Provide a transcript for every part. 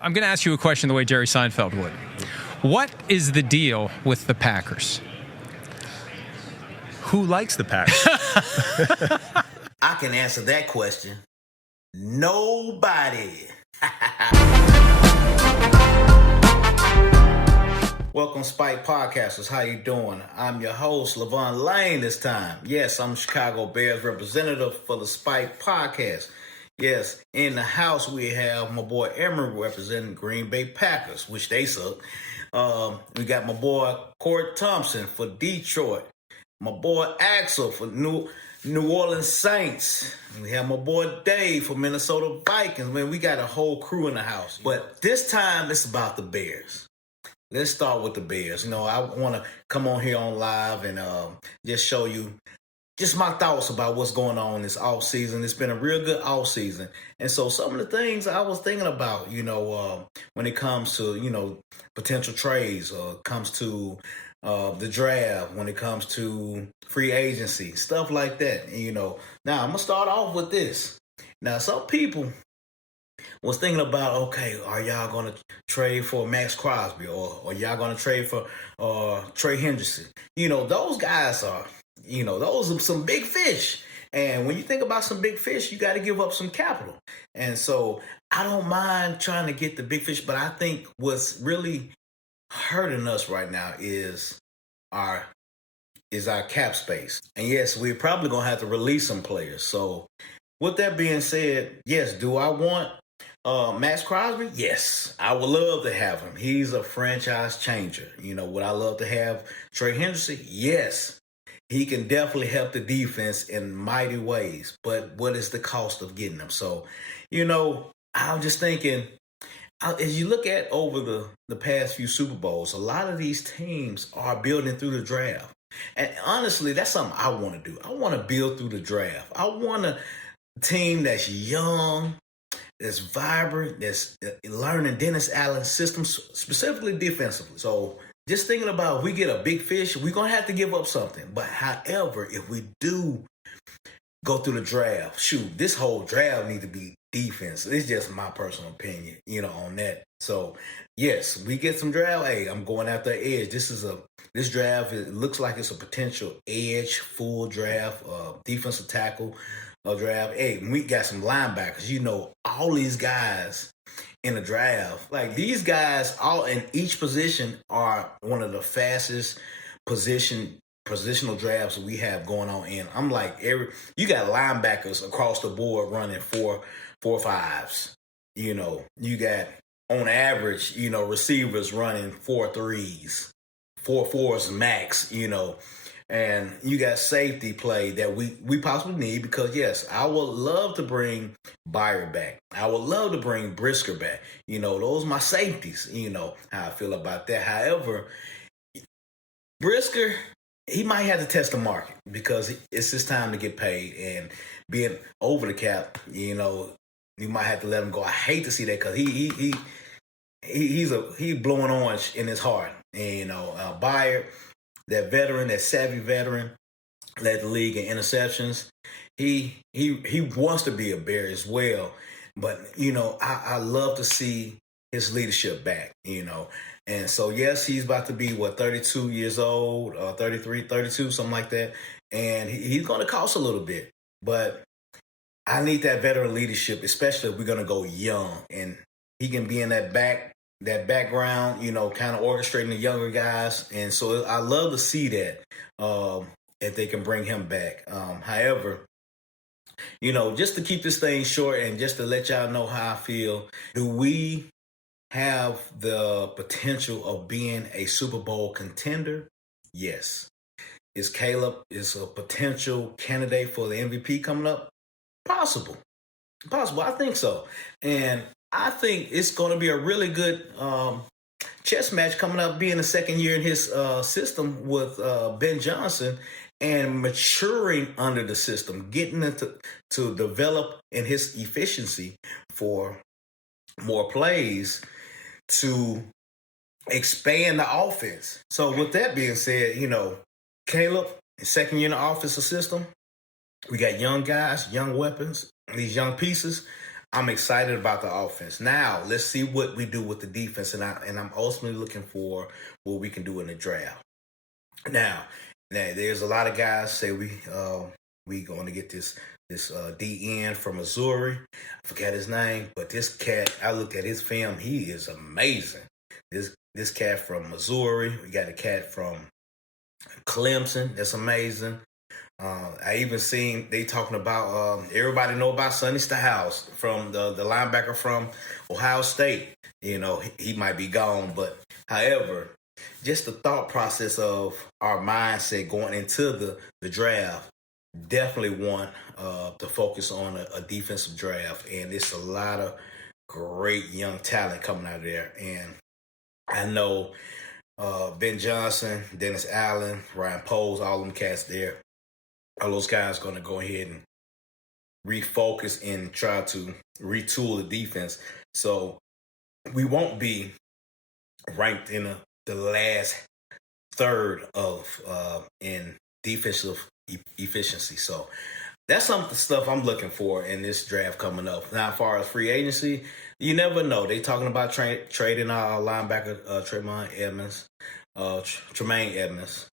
I'm going to ask you a question the way Jerry Seinfeld would. What is the deal with the Packers? Who likes the Packers? I can answer that question. Nobody. Welcome, Spike Podcasters. How you doing? I'm your host, Lavon Lane this time. Yes, I'm Chicago Bears representative for the Spike Podcast. Yes, in the house we have my boy Imorie representing Green Bay Packers, which they suck. We got my boy Court Thompson for Detroit. My boy Axel for New Orleans Saints. We have my boy Dave for Minnesota Vikings. Man, we got a whole crew in the house. But this time it's about the Bears. Let's start with the Bears. You know, I want to come on here on live and just show you just my thoughts about what's going on this offseason. It's been a real good offseason. And so some of the things I was thinking about, when it comes to, potential trades or comes to the draft, when it comes to free agency, stuff like that. Now I'm going to start off with this. Now, some people was thinking about, okay, are y'all going to trade for Max Crosby or y'all going to trade for Trey Hendrickson? Those guys are, those are some big fish. And when you think about some big fish, you got to give up some capital. And so I don't mind trying to get the big fish, but I think what's really hurting us right now is our cap space. And yes, we're probably going to have to release some players. So with that being said, yes, do I want Max Crosby? Yes, I would love to have him. He's a franchise changer. Would I love to have Trey Hendrickson? Yes, he can definitely help the defense in mighty ways. But what is the cost of getting him? So, I'm just thinking, as you look at over the past few Super Bowls, a lot of these teams are building through the draft. And honestly, that's something I want to do. I want to build through the draft. I want a team that's young, that's vibrant, that's learning Dennis Allen's system, specifically defensively. So just thinking about if we get a big fish, we're going to have to give up something. But however, if we do go through the draft, this whole draft needs to be defense. It's just my personal opinion, on that. So yes, we get some draft. Hey, I'm going after an edge. This draft, it looks like it's a potential edge, full draft, defensive tackle draft. Hey, we got some linebackers. All these guys in the draft, like these guys, all in each position are one of the fastest positional drafts we have going on. And I'm like, you got linebackers across the board running 4.5s. You got on average, receivers running 4.3s, 4.4s max. And you got safety play that we possibly need because, yes, I would love to bring Byard back. I would love to bring Brisker back. Those are my safeties. How I feel about that. However, Brisker, he might have to test the market because it's his time to get paid. And being over the cap, you might have to let him go. I hate to see that because he's blowing orange in his heart. And, Byard, that veteran, that savvy veteran, led the league in interceptions. He wants to be a Bear as well. But, I love to see his leadership back, And so, yes, he's about to be, 32 years old, 33, 32, something like that. And he's going to cost a little bit. But I need that veteran leadership, especially if we're going to go young. And he can be in that background, kind of orchestrating the younger guys. And so I love to see that if they can bring him back. However, just to keep this thing short and just to let y'all know how I feel, do we have the potential of being a Super Bowl contender? Yes. Is Caleb a potential candidate for the MVP coming up? Possible. I think so. And I think it's going to be a really good chess match coming up, being the second year in his system with Ben Johnson and maturing under the system, getting to develop in his efficiency for more plays to expand the offense. So with that being said, Caleb, second year in the offensive system, we got young guys, young weapons, these young pieces. I'm excited about the offense. Now, let's see what we do with the defense, and I'm ultimately looking for what we can do in the draft. Now, there's a lot of guys say we going to get this DN from Missouri. I forget his name, but this cat, I looked at his film. He is amazing. This cat from Missouri. We got a cat from Clemson. That's amazing. I even seen they talking about everybody know about Sonny Styles from the linebacker from Ohio State. You know, he might be gone, but however, just the thought process of our mindset going into the draft, definitely want to focus on a defensive draft, and it's a lot of great young talent coming out of there. And I know Ben Johnson, Dennis Allen, Ryan Poles, all them cats there. All those guys going to go ahead and refocus and try to retool the defense. So we won't be ranked in the last third of in defensive efficiency. So that's some of the stuff I'm looking for in this draft coming up. Now, as far as free agency, you never know. They talking about trading our linebacker Tremaine Edmonds.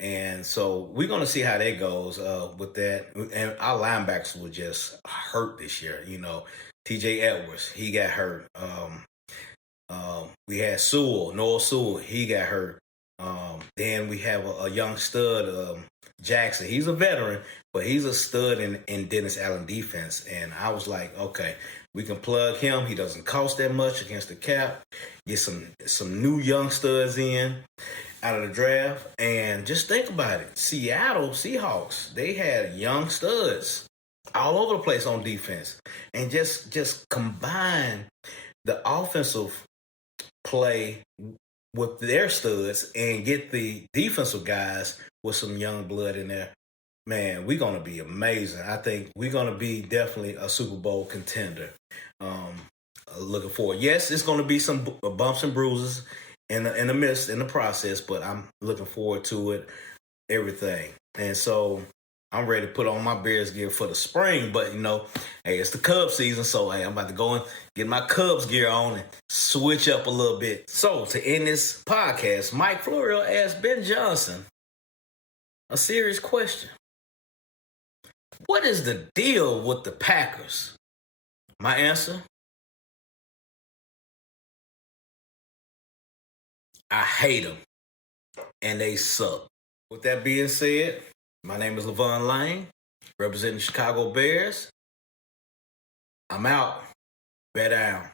And so we're going to see how that goes with that. And our linebackers were just hurt this year. You know, TJ Edwards, he got hurt. We had Noah Sewell, he got hurt. Then we have a young stud, Jackson. He's a veteran, but he's a stud in Dennis Allen defense. And I was like, okay, we can plug him. He doesn't cost that much against the cap. Get some new young studs in out of the draft. And just think about it. Seattle Seahawks, they had young studs all over the place on defense. And just combine the offensive play with their studs and get the defensive guys with some young blood in there. Man, we're going to be amazing. I think we're going to be definitely a Super Bowl contender. Looking forward. Yes, it's going to be some bumps and bruises in the process, but I'm looking forward to it, everything. And so I'm ready to put on my Bears gear for the spring, but you know, hey, it's the Cubs season, so hey, I'm about to go and get my Cubs gear on and switch up a little bit. So to end this podcast, Mike Florio asked Ben Johnson a serious question. What is the deal with the Packers? My answer? I hate them, and they suck. With that being said, my name is Lavon Lane, representing the Chicago Bears. I'm out. Bear down.